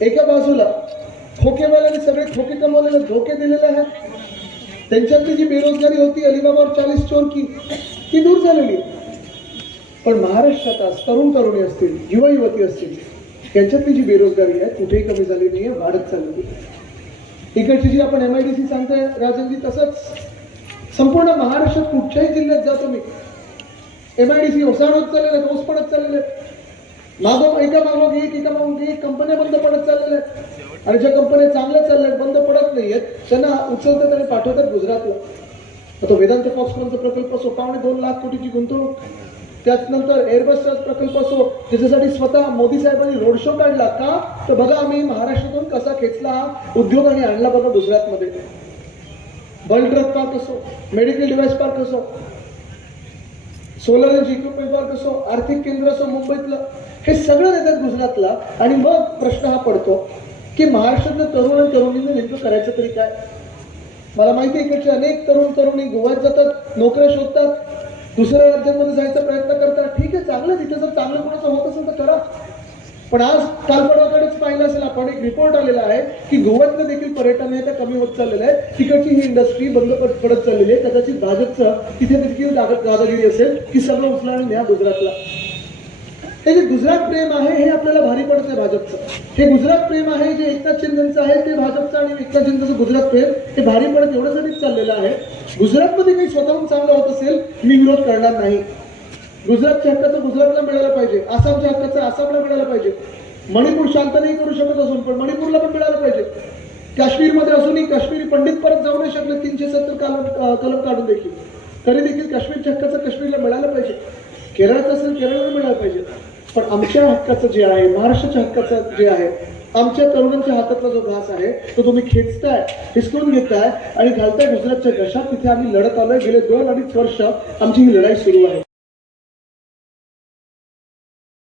एका बाजूला खोकेवाल्याने सगळे खोके कमवलेले धोके दिलेले आहेत, त्यांच्यातली जी बेरोजगारी होती अलिबाबावर 40 चोर की ती दूर झालेली. पण महाराष्ट्रात आज तरुण तरुणी असतील, युवा युवती असतील, यांच्यातली जी बेरोजगारी आहे कुठेही कमी झाली नाहीये, वाढत चालली. इकडची जी आपण MIDC सांगताय राजनजी, तसंच संपूर्ण महाराष्ट्रात कुठच्याही जिल्ह्यात जातो मी, MIDC ओसाड होत चाललेले आहेत, ओस पडत चाललेले आहेत. एका मागोग एक कंपन्या बंद पडत चाललेल्या आहेत. आणि ज्या कंपन्या चांगल्या चालल्या बंद पडत नाहीयेत त्यांना उचलतात आणि पाठवतात गुजरातला. तो वेदांत फॉक्सकॉनचा प्रकल्प असो, 2.5 लाख कोटीची गुंतवणूक, त्याचनंतर एअरबसचा प्रकल्प असो, ज्याच्यासाठी स्वतः मोदी साहेबांनी रोड शो काढला. का तर बघा आम्ही महाराष्ट्रातून कसा खेचला हा उद्योग आणि आणला बघा गुजरातमध्ये. बल्क ड्रग पार्क असो, मेडिकल डिव्हाइस पार्क असो, सोलर एनर्जी इक्विपमेंट पार्क असो, आर्थिक केंद्र असो मुंबईतलं, हे सगळं देतात गुजरातला. आणि मग प्रश्न हा पडतो की महाराष्ट्रातल्या तरुण आणि तरुणींनी नेमकं करायचं तरी काय. मला माहिती आहे इकडचे अनेक तरुण तरुणी गोव्यात जातात, नोकऱ्या शोधतात, दुसऱ्या राज्यांमध्ये जायचा प्रयत्न करतात. ठीक आहे, चांगलं, तिथे जर चांगलं कोणाचं होत असेल तर करा. पण आज कालपणाकडेच पाहिलं असेल आपण, एक रिपोर्ट आलेला आहे की गोव्यातलं देखील पर्यटन आहे त्या कमी होत चाललेलं आहे. तिकडची ही इंडस्ट्री बंद पडत चाललेली आहे. कदाचित भाजपचं तिथे देखील दादागिरी असेल की सगळं उचला आणि न्या गुजरातला. हे जे गुजरात प्रेम आहे हे आपल्याला भारी पडतंय भाजपचं. हे गुजरात प्रेम आहे जे एकनाथ शिंदेचं आहे ते भाजपचं, आणि एकनाथ शिंदेचं गुजरात प्रेम हे भारी पडत एवढ्यासाठीच चाललेलं आहे. गुजरातमध्ये काही स्वतःहून चांगलं होत असेल मी विरोध करणार नाही. गुजरातच्या हक्काचं गुजरातला मिळायला पाहिजे, आसामच्या हक्काचं आसामला मिळायला पाहिजे. मणिपूर शांत नाही करू शकत असून पण मणिपूरला पण मिळायला पाहिजे. काश्मीरमध्ये असूनही काश्मीरी पंडित परत जाऊ नाही शकले 370 कलम काढून देखील, तरी देखील काश्मीरच्या हक्काचं काश्मीरला मिळायला पाहिजे. केरळाचं असेल केरळला मिळायला पाहिजे. पण आमच्या हक्काचं जे आहे, महाराष्ट्राच्या हक्काचं जे आहे, आमच्या तरुणांच्या हातातला जो घास आहे तो तुम्ही खेचताय, हिसकून घेताय आणि घालताय गुजरातच्या घशात. तिथे आम्ही लढत आलोय. गेले 2-2.5 वर्ष आमची ही लढाई सुरू आहे.